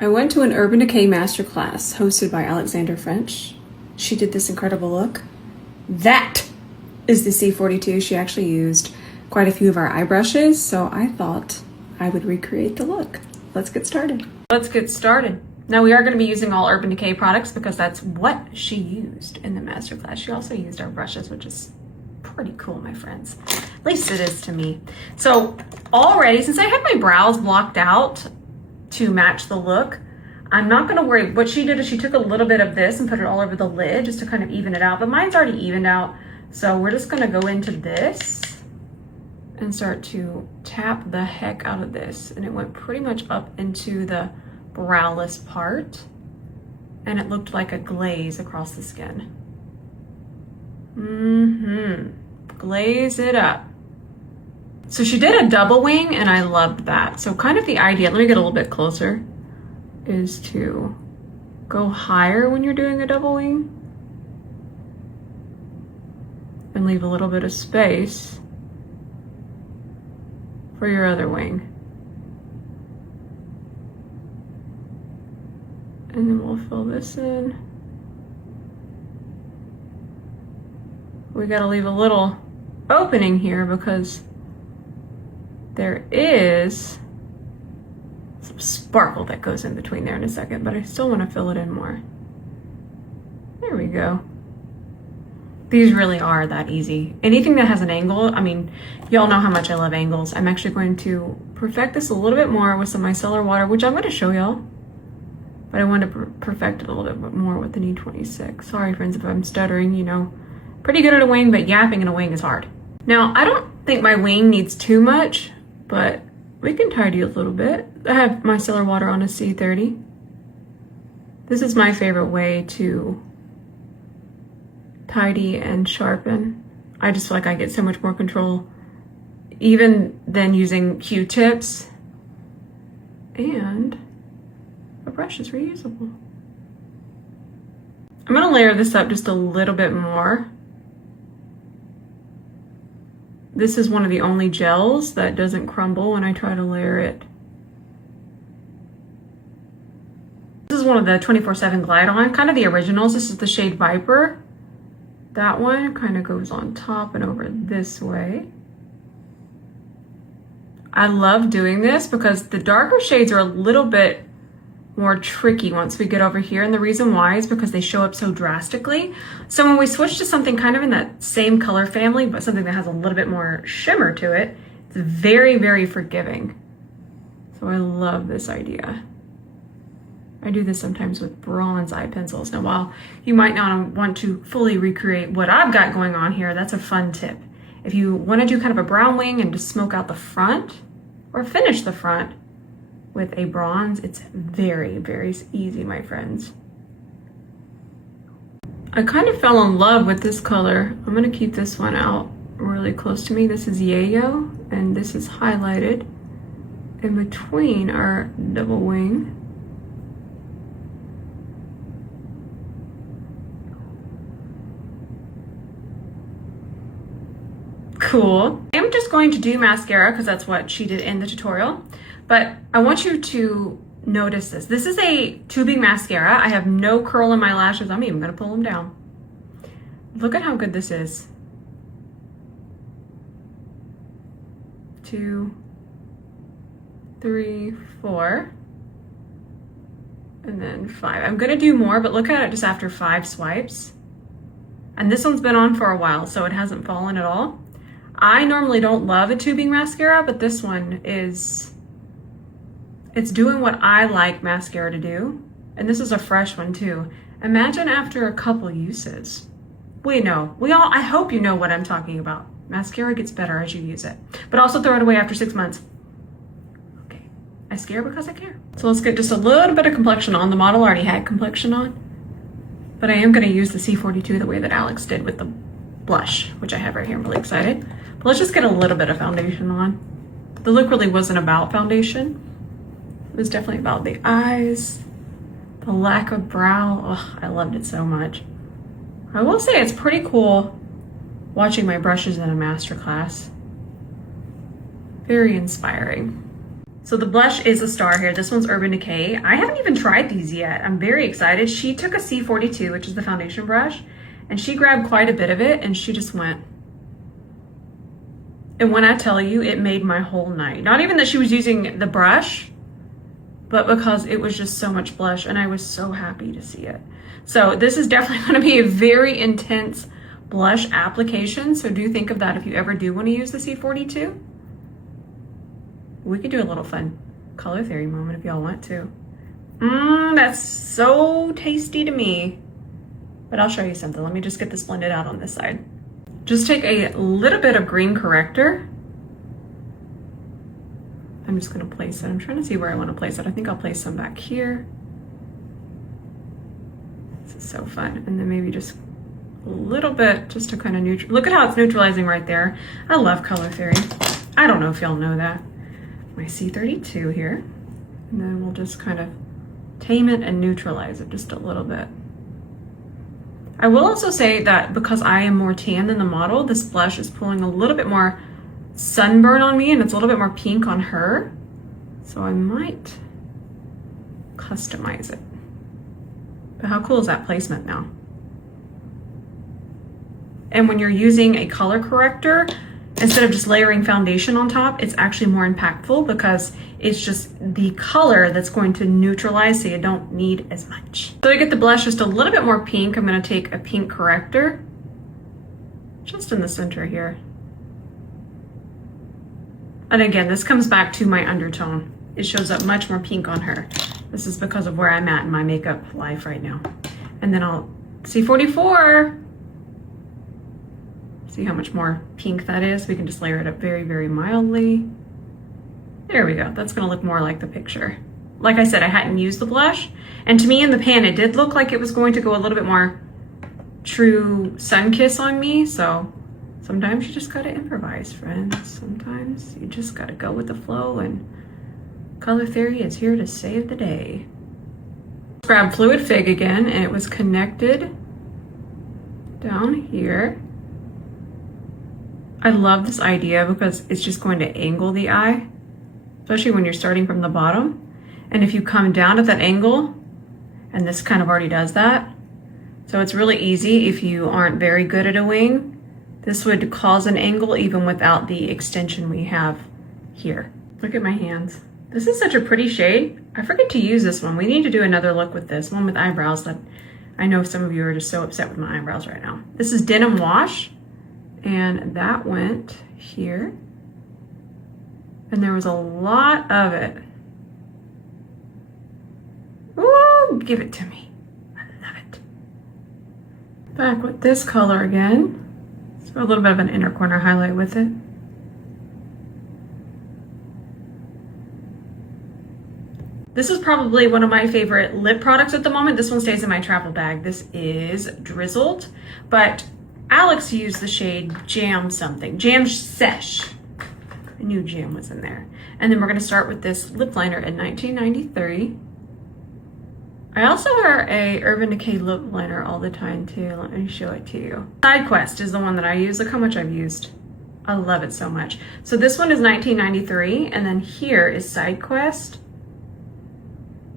I went to an Urban Decay masterclass hosted by Alexandra French. She did this incredible look. That is the 𝗕𝗘𝗧𝗬. She actually used quite a few of our eye brushes, so I thought I would recreate the look. Let's get started. Now we are going to be using all Urban Decay products because that's what she used in the masterclass. She also used our brushes, which is pretty cool, my friends. At least it is to me. So already, since I have my brows blocked out to match the look, I'm not going to worry. What she did is she took a little bit of this and put it all over the lid just to kind of even it out, but mine's already evened out. So we're just going to go into this and start to tap the heck out of this. And it went pretty much up into the browless part, and it looked like a glaze across the skin. Glaze it up. So she did a double wing, and I loved that. So kind of the idea, let me get a little bit closer, is to go higher when you're doing a double wing and leave a little bit of space for your other wing. And then we'll fill this in. We gotta leave a little opening here because there is some sparkle that goes in between there in a second, but I still want to fill it in more. There we go. These really are that easy. Anything that has an angle, I mean, y'all know how much I love angles. I'm actually going to perfect this a little bit more with some micellar water, which I'm going to show y'all. But I want to perfect it a little bit more with the 𝗕𝗘𝗧𝗬. Sorry, friends, if I'm stuttering, you know. Pretty good at a wing, but yapping in a wing is hard. Now, I don't think my wing needs too much, but we can tidy a little bit. I have micellar water on a C30. This is my favorite way to tidy and sharpen. I just feel like I get so much more control even than using Q-tips, and the brush is reusable. I'm gonna layer this up just a little bit more. This is one of the only gels that doesn't crumble when I try to layer it. This is one of the 24/7 Glide On, kind of the originals. This is the shade Viper. That one kind of goes on top and over this way. I love doing this because the darker shades are a little bit more tricky once we get over here, and the reason why is because they show up so drastically. So when we switch to something kind of in that same color family, but something that has a little bit more shimmer to it, it's very, very forgiving. So I love this idea. I do this sometimes with bronze eye pencils. Now, while you might not want to fully recreate what I've got going on here, that's a fun tip. If you want to do kind of a brown wing and just smoke out the front or finish the front with a bronze, it's very, very easy, my friends. I kind of fell in love with this color. I'm gonna keep this one out really close to me. This is Yayo, and this is highlighted in between our double wing. Cool. I'm just going to do mascara because that's what she did in the tutorial. But I want you to notice this. This is a tubing mascara. I have no curl in my lashes. I'm even gonna pull them down. Look at how good this is. 2, 3, 4, and then 5. I'm gonna do more, but look at it just after 5 swipes. And this one's been on for a while, so it hasn't fallen at all. I normally don't love a tubing mascara, but this one is, it's doing what I like mascara to do. And this is a fresh one too. Imagine after a couple uses. I hope you know what I'm talking about. Mascara gets better as you use it, but also throw it away after 6 months. Okay, I scare because I care. So let's get just a little bit of complexion on. The model already had complexion on, but I am gonna use the 𝗕𝗘𝗧𝗬 the way that Alex did with the blush, which I have right here. I'm really excited. But let's just get a little bit of foundation on. The look really wasn't about foundation. It was definitely about the eyes, the lack of brow. Oh, I loved it so much. I will say it's pretty cool watching my brushes in a masterclass. Very inspiring. So the blush is a star here. This one's Urban Decay. I haven't even tried these yet. I'm very excited. She took a C42, which is the foundation brush, and she grabbed quite a bit of it and she just went. And when I tell you, it made my whole night. Not even that she was using the brush, but because it was just so much blush and I was so happy to see it. So this is definitely going to be a very intense blush application. So do think of that if you ever do want to use the C42. We could do a little fun color theory moment if y'all want to. That's so tasty to me. But I'll show you something. Let me just get this blended out on this side. Just take a little bit of green corrector. I'm just going to place it. I'm trying to see where I want to place it. I think I'll place some back here. This is so fun. And then maybe just a little bit just to kind of neutral. Look at how it's neutralizing right there. I love color theory. I don't know if y'all know that. My C32 here. And then we'll just kind of tame it and neutralize it just a little bit. I will also say that because I am more tan than the model, this blush is pulling a little bit more sunburn on me and it's a little bit more pink on her. So I might customize it. But how cool is that placement now? And when you're using a color corrector, instead of just layering foundation on top, it's actually more impactful because it's just the color that's going to neutralize so you don't need as much. So to get the blush just a little bit more pink, I'm gonna take a pink corrector, just in the center here. And again, this comes back to my undertone. It shows up much more pink on her. This is because of where I'm at in my makeup life right now. And then I'll C44. See how much more pink that is? We can just layer it up very, very mildly. There we go. That's gonna look more like the picture. Like I said, I hadn't used the blush. And to me in the pan, it did look like it was going to go a little bit more true sun kiss on me. So sometimes you just gotta improvise, friends. Sometimes you just gotta go with the flow, and color theory is here to save the day. Grab Fluid Fig again, and it was connected down here. I love this idea because it's just going to angle the eye, especially when you're starting from the bottom. And if you come down at that angle, and this kind of already does that, so it's really easy if you aren't very good at a wing. This would cause an angle even without the extension we have here. Look at my hands. This is such a pretty shade. I forget to use this one. We need to do another look with this one with eyebrows. That I know some of you are just so upset with my eyebrows right now. This is Denim Wash. And that went here. And there was a lot of it. Ooh, give it to me. I love it. Back with this color again. So a little bit of an inner corner highlight with it. This is probably one of my favorite lip products at the moment. This one stays in my travel bag. This is Drizzled, but Alex used the shade Jam something, Jam Sesh. I knew Jam was in there. And then we're gonna start with this lip liner in 1993. I also wear a Urban Decay lip liner all the time too. Let me show it to you. Side Quest is the one that I use. Look how much I've used. I love it so much. So this one is 1993, and then here is Side Quest.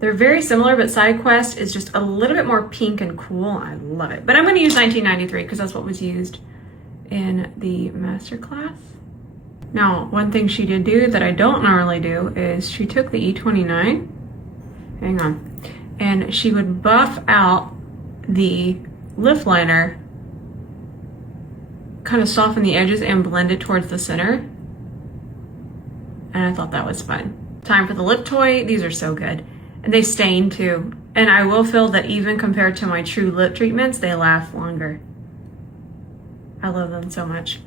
They're very similar, but Side Quest is just a little bit more pink and cool. I love it. But I'm going to use 1993 because that's what was used in the masterclass. Now, one thing she did do that I don't normally do is she took the E29, hang on, and she would buff out the lip liner, kind of soften the edges and blend it towards the center. And I thought that was fun. Time for the lip toy. These are so good. And they stain too. And I will feel that even compared to my true lip treatments, they last longer. I love them so much.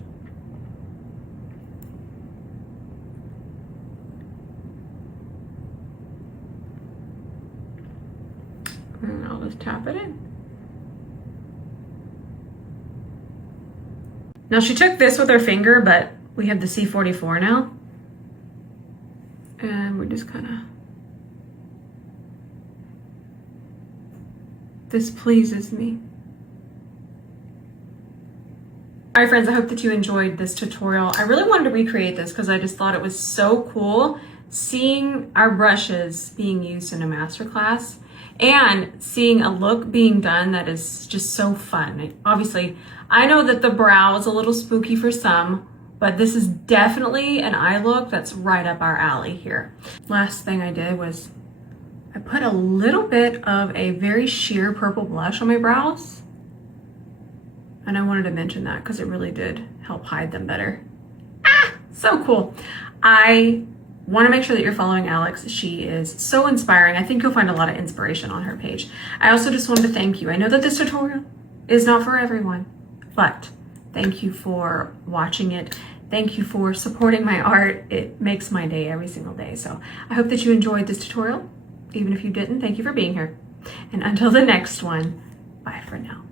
And I'll just tap it in. Now she took this with her finger, but we have the C44 now. And we just kind of, this pleases me. All right, friends, I hope that you enjoyed this tutorial. I really wanted to recreate this because I just thought it was so cool seeing our brushes being used in a masterclass and seeing a look being done that is just so fun. Obviously, I know that the brow is a little spooky for some, but this is definitely an eye look that's right up our alley here. Last thing I did was I put a little bit of a very sheer purple blush on my brows. And I wanted to mention that because it really did help hide them better. Ah, so cool. I want to make sure that you're following Alex. She is so inspiring. I think you'll find a lot of inspiration on her page. I also just wanted to thank you. I know that this tutorial is not for everyone, but thank you for watching it. Thank you for supporting my art. It makes my day every single day. So I hope that you enjoyed this tutorial. Even if you didn't, thank you for being here. And until the next one, bye for now.